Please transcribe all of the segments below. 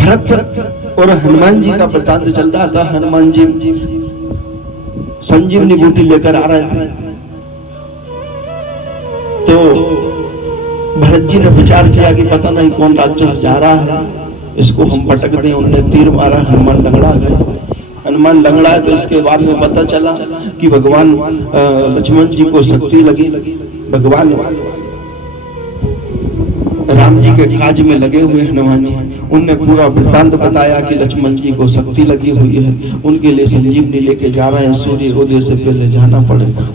भरत और हनुमान जी का वृतांत चल रहा था। हनुमान जी संजीवनी बूटी लेकर आ रहे थे, तो भरत जी ने विचार किया कि पता नहीं कौन राक्षस जा रहा है, इसको हम पटक दें। उन्होंने तीर मारा, हनुमान लंगड़ा गए। हनुमान लंगड़ा, तो इसके बाद में पता चला कि भगवान लक्ष्मण जी को शक्ति लगी। भगवान राम जी के काज में लगे हुए हनुमान जी, उनने पूरा वृत्तांत बताया कि लक्ष्मण जी को शक्ति लगी हुई है, उनके लिए संजीवनी लेके जा रहे हैं, सूर्य उदय से पहले जाना पड़ेगा।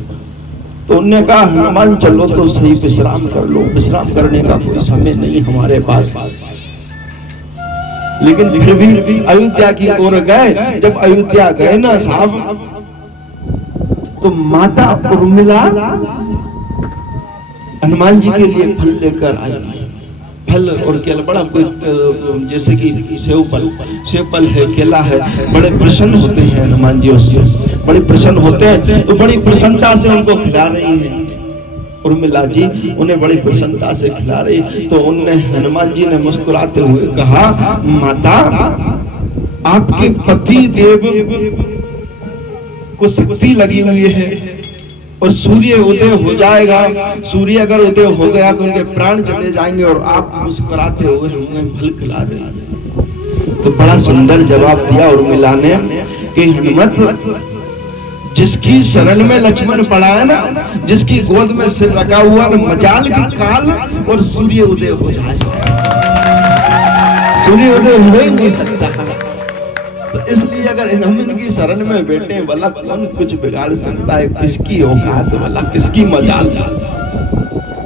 तो उनने कहा हनुमान चलो तो सही, विश्राम कर लो, विश्राम करने का कोई समय नहीं हमारे पास। लेकिन फिर भी अयोध्या की ओर गए। जब अयोध्या गए ना साहब, तो माता उर्मिला हनुमान जी के लिए फल लेकर आई। फल और केला, बड़ा जैसे कि सेव फल है, केला है, बड़े प्रसन्न होते हैं हनुमान जी, उससे बड़े प्रसन्न होते हैं। तो बड़ी प्रसन्नता से उनको खिला रही हैं उर्मिला जी, उन्हें बड़ी प्रसन्नता से खिला रही। तो उनने हनुमान जी ने मुस्कुराते हुए कहा, माता आपके पति देव को शक्ति लगी हुई है और सूर्य उदय हो जाएगा। सूर्य अगर उदय हो गया तो उनके प्राण चले जाएंगे, और आप मुस्कुराते हुए हमें फल खिला रहे हैं। तो बड़ा सुंदर जवाब दिया उर्मिला ने कि हनुमत, जिसकी शरण में लक्ष्मण पड़ा है ना, जिसकी गोद में सिर रखा हुआ, मजाल की काल और सूर्य उदय हो जाए। सूर्य उदय हो ही नहीं सकता। तो इसलिए अगर हम इनकी शरण में बैठे, भला कौन कुछ बिगाड़ सकता है? किसकी औकात, भला किसकी मजाल?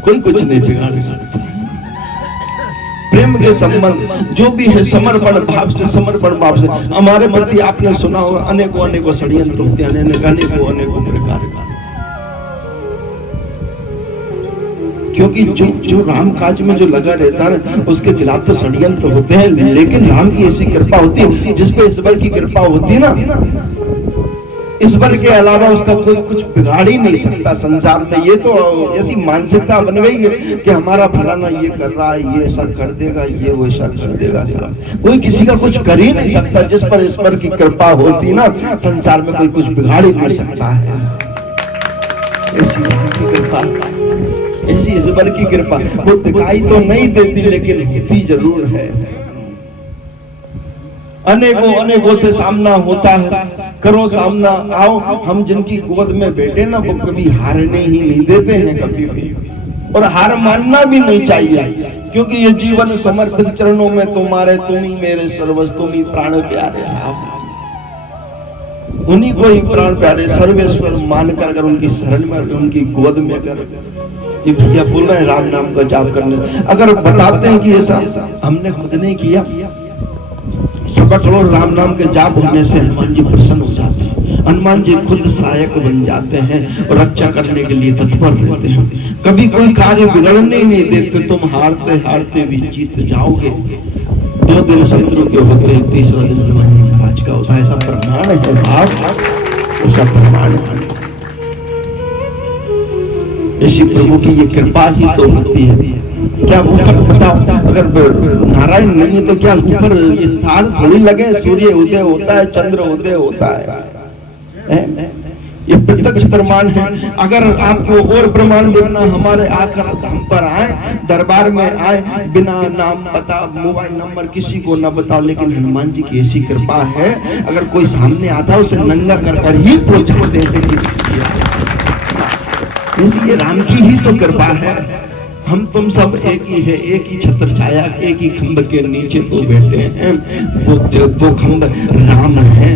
कोई कुछ नहीं बिगाड़ सकता। प्रेम के संबंध जो भी है, समर्पण भाव से, समर्पण भाव से हमारे प्रति आपने सुना होगा, अनेकों षड्यंत्र होते हैं, अनेकों प्रकार का। क्योंकि जो राम काज में जो लगा रहता है उसके खिलाफ तो षड्यंत्र होते हैं, लेकिन राम की ऐसी कृपा होती है जिस पे ईश्वर की कृपा होती है ना, ईश्वर के अलावा उसका कोई कुछ बिगाड़ ही नहीं सकता संसार में। ये तो ऐसी मानसिकता बन गई है कि हमारा फलाना ये कर रहा है, ये ऐसा कर देगा, ये वैसा कर देगा। कोई किसी का कुछ कर ही नहीं सकता। जिस पर ईश्वर की कृपा होती ना, संसार में कोई कुछ बिगाड़ ही नहीं सकता है। ऐसी कृपा, ऐसी ईश्वर की कृपा, वो दिखाई तो नहीं देती लेकिन होती जरूर है। अनेकों से सामना होता है, करो सामना, आओ। हम जिनकी गोद में बैठे ना, वो कभी हारने ही नहीं देते हैं कभी भी, और हार मानना भी नहीं चाहिए, क्योंकि ये जीवन समर्पित चरणों में तुम्हारे, तुम ही मेरे सर्वस्व, तुम ही प्राण प्यारे साहब। उन्हीं को ही प्राण प्यारे सर्वेश्वर मानकर अगर उनकी शरण में, उनकी गोद में अगर ये भैया बोल रहे हैं राम नाम का जाप करने, अगर बताते हैं कि ऐसा हमने खुद नहीं किया, सबक लो, राम नाम के जाप होने से हनुमान जी प्रसन्न हो जाते हैं। हनुमान जी खुद सहायक बन जाते हैं और रक्षा करने के लिए तत्पर रहते हैं। कभी कोई कार्य बिगड़ने नहीं देते। तुम हारते हारते भी जीत जाओगे। 2 दिन शत्रु के होते हैं, तीसरा दिन हनुमान जी महाराज का होता है। ऐसा प्रमाण है साहब, ऐसा प्रमाण है। ऐसी प्रभु की ये कृपा ही तो होती है। क्या ऊपर बताओ, अगर नारायण नहीं है तो क्या ऊपर ये तार थोड़ी लगे? सूर्य उदय होता है, चंद्र उदय होता है। ये प्रत्यक्ष प्रमाण है। अगर आपको और प्रमाण देखना, हमारे आकर धाम पर आए, दरबार में आए, बिना नाम पता, मोबाइल नंबर किसी को न बताओ, लेकिन हनुमान जी की ऐसी कृपा है, अगर कोई सामने आता है उसे नंगा कर ही पहुंचाते हैं। इसलिए राम की ही तो कृपा है। हम तुम सब एक ही है, एक ही छत्र छाया, एक ही खंभ के नीचे तो बैठे हैं। वो खंभ राम है,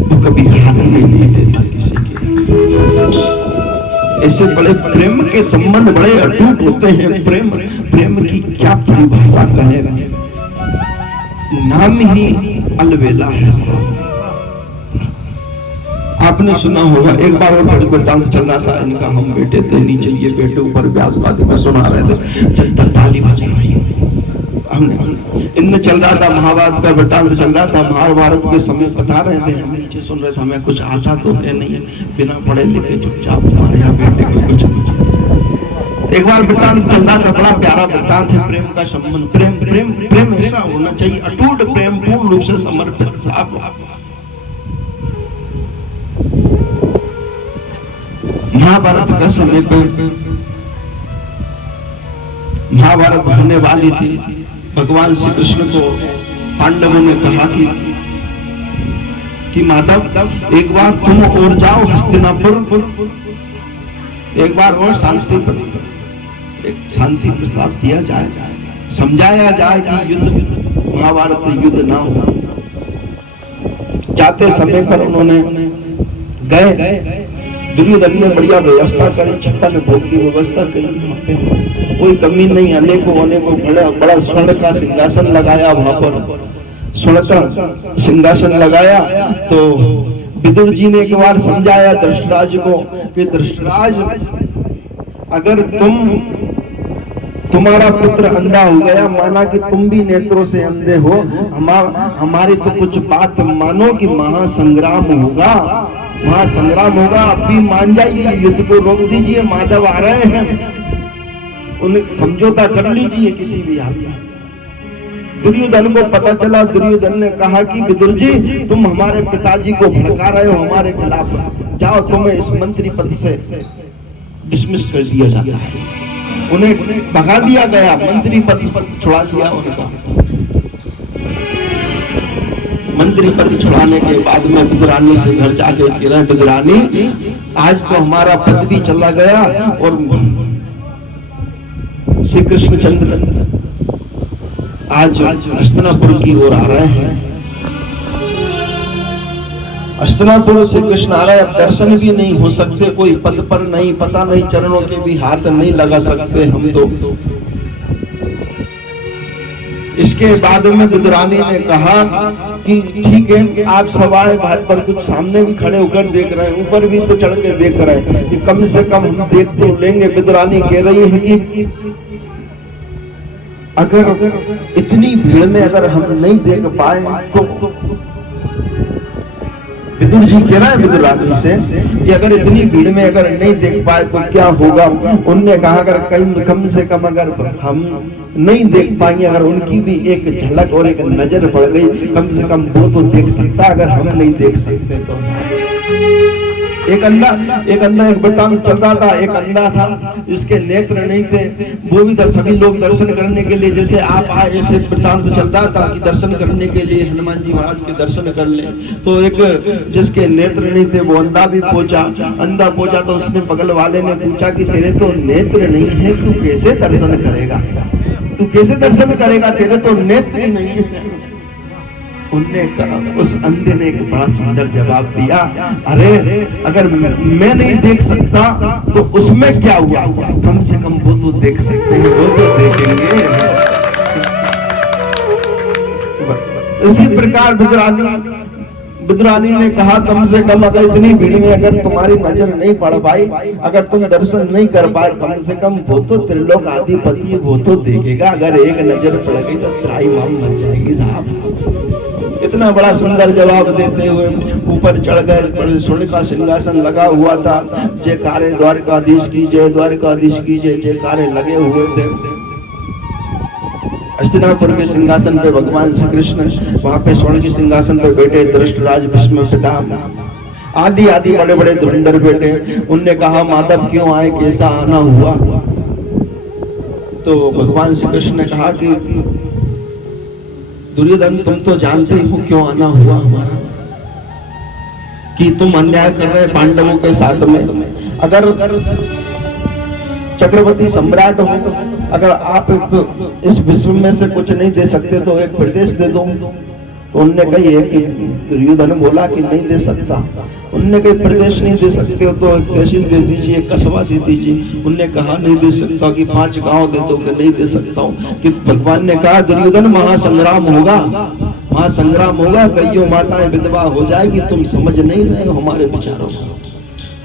वो कभी हारने नहीं देता किसी के। ऐसे बड़े प्रेम के संबंध बड़े अटूट होते हैं। प्रेम की क्या परिभाषा कहे, नाम ही अलवेला है। आपने सुना होगा, एक बार और वृत्तांत चल रहा था इनका, हम बैठे थे नीचे, ये बैठे ऊपर व्यासवादी में सुना रहे थे, चलता ताली बजा रही है। हमने इनमें चल रहा था, महाभारत का वृत्तांत चल रहा था, महाभारत के समय बता रहे थे, हम नीचे सुन रहे थे। हमें कुछ आता तो है नहीं, बिना पढ़े लिखे चुपचाप हमारे यहाँ बैठे को कुछ एक बार वृत्तांत चल रहा था, बड़ा प्यारा वृत्तांत है प्रेम का संबंध। प्रेम प्रेम प्रेम ऐसा होना चाहिए, अटूट प्रेम, पूर्ण रूप से समर्पित। साहब महाभारत का समय पर महाभारत होने वाली थी। भगवान श्री कृष्ण को पांडवों ने कहा कि माधव एक बार तुम और जाओ हस्तिनापुर, एक बार और शांति प्रस्ताव किया जाए, समझाया जाए कि युद्ध, महाभारत युद्ध ना हो। जाते समय पर उन्होंने गए, दुर्योधन ने बढ़िया व्यवस्था करी, 56 भोग की व्यवस्था करी, वहां पे कोई कमी नहीं, अनेकों बड़ा स्वर्ण का सिंहासन लगाया, वहां पर स्वर्ण का सिंहासन लगाया। तो विदुर जी ने एक बार समझाया धृतराज को कि धृतराज, अगर तुम्हारा पुत्र अंधा हो गया, माना कि तुम भी नेत्रों से अंधे हो, हमारी तो कुछ बात मानो कि महासंग्राम होगा, महासंग्राम होगा, अब भी मान जाइए, युद्ध को रोक दीजिए, माधव आ रहे हैं, उन्हें समझौता कर लीजिए किसी भी हाल में। दुर्योधन को पता चला, दुर्योधन ने कहा कि विदुर जी तुम हमारे पिताजी को भड़का रहे हो हमारे खिलाफ, जाओ तुम्हें इस मंत्री पद से डिसमिस कर दिया जाता है। उन्हें भगा दिया गया, मंत्री पद छुड़ा दिया उनका। मंत्री पद छुड़ाने के बाद में विदुरानी से घर जाके कह रहे, विदुरानी आज तो हमारा पद भी चला गया और श्री कृष्णचंद्र आज हस्तिनापुर की ओर आ रहे हैं। हस्तिनापुर से कृष्ण आ रहे, अब दर्शन भी नहीं हो सकते, कोई पद पर नहीं, पता नहीं, चरणों के भी हाथ नहीं लगा सकते हम तो। इसके बाद में विदुरानी ने कहा कि ठीक है, आप सवाए बात पर कुछ सामने भी खड़े होकर देख रहे हैं, ऊपर भी तो चढ़ के देख रहे हैं कि कम से कम हम देख तो लेंगे। विदुरानी कह रही है कि अगर इतनी भीड़ में अगर हम नहीं देख पाए तो, विदुर जी कह रहे हैं विदुरानी से कि अगर इतनी भीड़ में अगर नहीं देख पाए तो क्या होगा। उनने कहा अगर कम से कम अगर हम नहीं देख पाएंगे, अगर उनकी भी एक झलक और एक नजर पड़ गई, कम से कम वो तो देख सकता, अगर हम नहीं देख सकते तो। एक अंधा एक वृत्तांत चल रहा था, एक अंधा था, इसके नेत्र नहीं थे, वो भी सभी लोग दर्शन करने के लिए, जैसे आप आए ऐसे वृत्तांत चल रहा था कि दर्शन करने के लिए हनुमान जी महाराज के दर्शन कर ले। तो एक जिसके नेत्र नहीं थे वो अंधा भी पहुंचा, अंधा पहुंचा तो उसने बगल वाले ने पूछा कि तेरे तो नेत्र नहीं है, तू कैसे दर्शन करेगा, तू कैसे दर्शन करेगा, तेरे तो नेत्र नहीं है। उनने कहा, उस अंधे ने एक बड़ा सुंदर जवाब दिया, अरे अगर मैं नहीं देख सकता तो उसमें क्या हुआ, कम से कम वो तो देख सकते हैं, वो तो देखेंगे। इसी प्रकार विदुरानी ने कहा कम से कम अगर इतनी भीड़ में अगर तुम्हारी नजर नहीं पड़ पाई, अगर तुम दर्शन नहीं कर पाए, कम से कम वो तो त्रिलोक आधिपति वो तो देखेगा, अगर एक नजर पड़ गई तो त्राई माम मच जाएगी। साहब इतना बड़ा सुंदर जवाब देते हुए ऊपर चढ़ गए, स्वर्ण का सिंहासन लगा हुआ था, जयकारे द्वारकाधीश की जय, द्वारकाधीश की जय, जयकारे लगे हुए थे। हस्तिनापुर के सिंहासन पे भगवान श्री कृष्ण वहां पे स्वर्ण के सिंहासन पे बैठे, धृतराज, भीष्म पितामह आदि आदि बड़े बड़े धुरंधर बैठे। उनने कहा माधव क्यों आए, कैसा आना हुआ। तो भगवान श्री कृष्ण ने कहा कि दुर्योधन तुम तो जानते हो क्यों आना हुआ हमारा, कि तुम अन्याय कर रहे पांडवों के साथ में। अगर चक्रवर्ती सम्राट हो, अगर आप इस विश्व में से कुछ नहीं दे सकते तो एक प्रदेश दे दो। तो उनने कही है कि दुर्योधन बोला कि नहीं दे सकता। उनने कही प्रदेश नहीं दे सकते हो तो एक तहसील दे दीजिए, एक कस्बा दे दीजिए। उनने कहा नहीं दे सकता, कि 5 गांव दे दो, नहीं दे सकता हूँ। कि भगवान ने कहा दुर्योधन महासंग्राम होगा, महासंग्राम होगा, कईयों माताएं विधवा हो जाएगी, तुम समझ नहीं रहे हो हमारे विचारों को,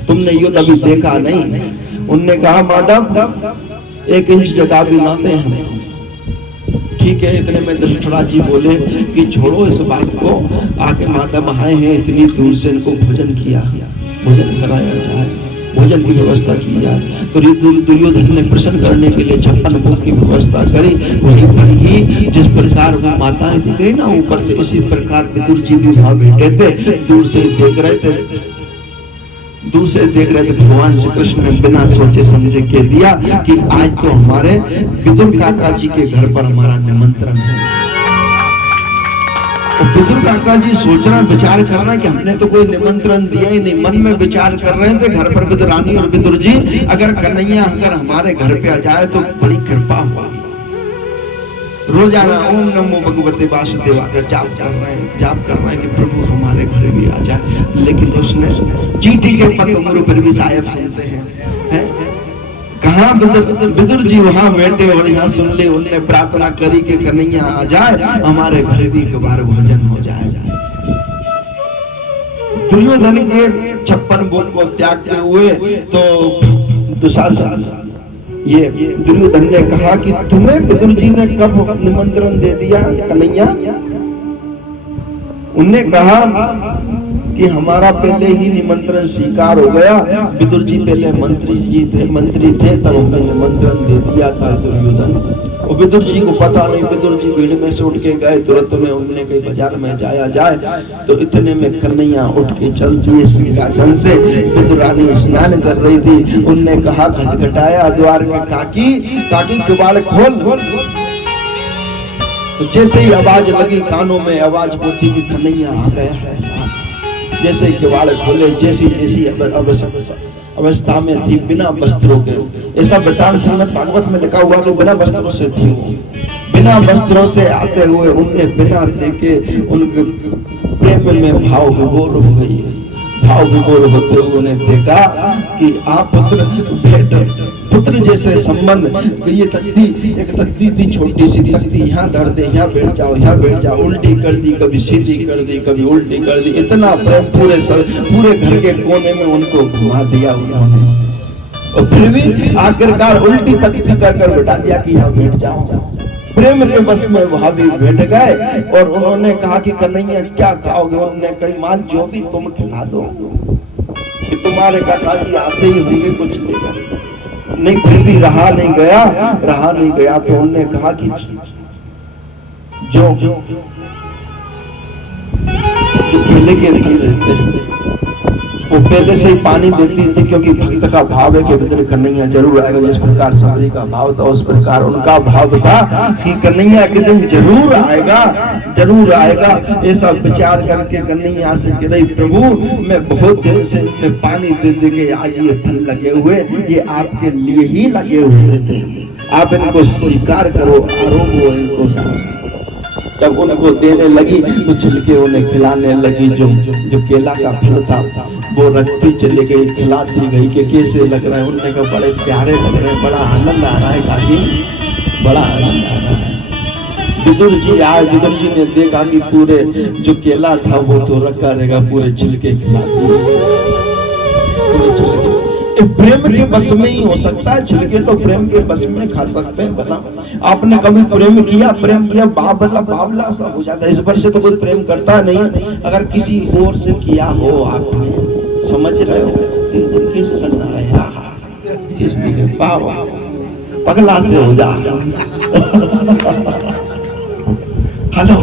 तुमने युद्ध अभी देखा नहीं। उनने कहा माधव 1 इंच जगह भी ना दे हम। ठीक है, इतने में धृतराज जी बोले कि छोड़ो इस बात को, आके माधव आए हैं इतनी दूर से, इनको भोजन किया, भोजन कराया जाए। भोजन की व्यवस्था की जाए। तो दुर्योधन ने प्रसन्न करने के लिए 56 भोग की व्यवस्था करी। वहीं पर ही जिस प्रकार वो माताएं दिख रही ना ऊपर से, इसी प्रकार विदुर जी भी वहां बैठे थे, दूर से देख रहे थे। भगवान श्री कृष्ण ने बिना सोचे समझे कह दिया कि आज तो हमारे विदुर काका जी के घर पर हमारा निमंत्रण है। विदुर काका जी सोचना विचार करना कि हमने तो कोई निमंत्रण दिया ही नहीं। मन में विचार कर रहे थे घर पर विदुरानी और विदुर जी अगर कन्हैया अगर हमारे घर पे आ जाए तो बड़ी कृपा होगी। रोजाना ओम नमो भगवते वासुदेवा का जाप कर रहे हैं कि प्रभु हमारे घर भी आ जाए। लेकिन उसने चीटी के पग उम्र पर भी साहेब सुनते हैं, कहाँ विदुर जी वहां बैठे और यहाँ सुन ले। उनने प्रार्थना करी कि कन्हैया आ जाए, हमारे घर भी एक बार भोजन हो जाए। दुर्योधन के 56 भोग को त्यागते हुए तो दुशासन ये दुर्योधन ने कहा कि तुम्हें विदुर जी ने कब निमंत्रण दे दिया कन्हैया? उनने कहा कि हमारा पहले ही निमंत्रण स्वीकार हो गया। विदुर जी पहले मंत्री थे तब हमें निमंत्रण दे दिया था दुर्योधन। और विदुर जी को पता नहीं, विदुर जी भीड़ में से उठ के गए तुरंत में। उन्होंने कहीं बाजार में जाया जाए तो इतने में कन्हैया उठ के चलती है सिंहासन से। विदुरानी स्नान कर रही थी, उनने कहा खटखटाया द्वार में, काकी किवाड़ खोल। तो जैसे ही आवाज लगी कानों में, आवाज पहुंची कि कन्हैया आ गया है। जैसे किवाड़ खोले, जैसी अवस्था में थी बिना वस्त्रों के। ऐसा बतान श्रीमद् भागवत में लिखा हुआ कि बिना वस्त्रों से थी वो। बिना वस्त्रों से आते हुए उनने बिना देखे उनके प्रेम में भाव विभोर हो गई। भाव विभोर होते हुए उन्हें देखा कि आप पुत्र जैसे संबंध। ये तख्ती थी, छोटी सी तख्ती, यहाँ धर दे, यहाँ बैठ जाओ, उल्टी कर दी, कभी सीधी कर दी, कभी उल्टी कर दी। इतना प्रेम पूरे घर के कोने में उनको घुमा दिया उन्होंने। और फिर भी आखिरकार उल्टी तख्ती कर बैठा दिया कि यहाँ बैठ जाओ। प्रेम के बस में वहां भी बैठ गए और उन्होंने कहा कि कन्हैया क्या खाओगे? उन्होंने कही मां जो भी तुम खिला दो, कि तुम्हारे काका जी आते ही होंगे कुछ लेकर। नहीं, फिर भी रहा नहीं गया तो उन्होंने कहा कि जो केले के रहते हैं वो पहले से ही पानी देती थी, क्योंकि भक्त का भाव है कि दिन कन्हैया जरूर आएगा। जिस प्रकार सबरी का भाव था उस प्रकार उनका भाव था कि कन्हैया के दिन जरूर आएगा। ऐसा विचार करके कन्हैया से कह रही, प्रभु मैं बहुत दिन से पानी दे के आज ये फल लगे हुए, ये आपके लिए ही लगे हुए थे, आप इनको स्वीकार करो, आरोप हो इनको। जब उनको देने लगी तो छिलके उन्हें खिलाने लगी। जो केला का फल था वो रखती चली गई, खिलाती गई कि कैसे लग रहे हैं। उन्होंने कहा बड़े प्यारे लग रहे हैं, बड़ा आनंद आ रहा है काकी, बड़ा आनंद आ रहा है। विदुर जी आए, विदुर जी ने देखा कि पूरे जो केला था वो तो रखा रहेगा, पूरे छिलके खिलाती पूरे छिलके। प्रेम के बस में ही हो सकता है, छिलके तो प्रेम के बस में खा सकते हैं। बता आपने कभी प्रेम किया बावला सा हो जाता है। इस पर से तो कोई प्रेम करता नहीं। अगर किसी और से किया हो आपने, समझ रहे हो, तो कैसे समझ रहे हैं? इसलिए पगला से हो जा। हेलो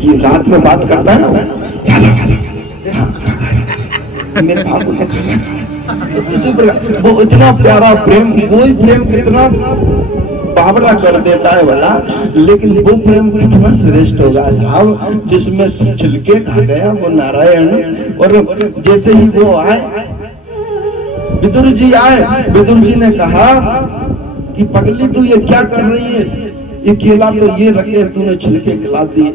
ये रात में बात करता है ना, मेरे बाबू ने इसी प्रकार वो इतना प्यारा प्रेम, कोई प्रेम कितना बावरा कर देता है वाला, लेकिन वो प्रेम कितना श्रेष्ठ होगा साहब, जिसमें छिलके खा गया वो नारायण। और जैसे ही वो आए, विदुर जी आए, विदुर जी ने कहा कि पगली तू ये क्या कर रही है? ये केला तो ये रखे, तूने छिलके खिला दिए।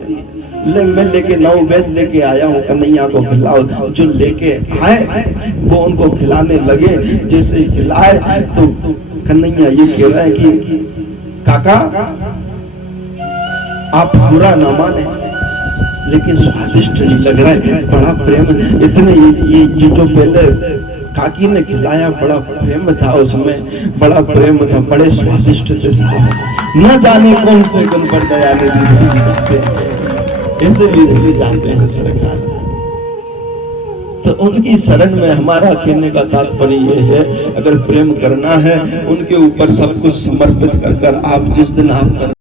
मैं लेके नववेद लेके आया हूँ, कन्हैया को खिलाओ। जो लेके आए वो उनको खिलाने लगे। जैसे ही खिलाए तो कन्हैया ये कह रहा है कि काका आप बुरा ना माने, लेकिन स्वादिष्ट नहीं लग रहा है, बड़ा प्रेम। इतने ये जो पहले काकी ने खिलाया बड़ा प्रेम था, उसमें बड़ा प्रेम था, बड़े स्वादिष्ट थे साहब। न जाने कौन से गुण पर दयानिधि ऐसे भी नहीं जानते हैं सरकार। तो उनकी शरण में हमारा कहने का तात्पर्य ये है, अगर प्रेम करना है उनके ऊपर सब कुछ समर्पित कर आप जिस दिन आप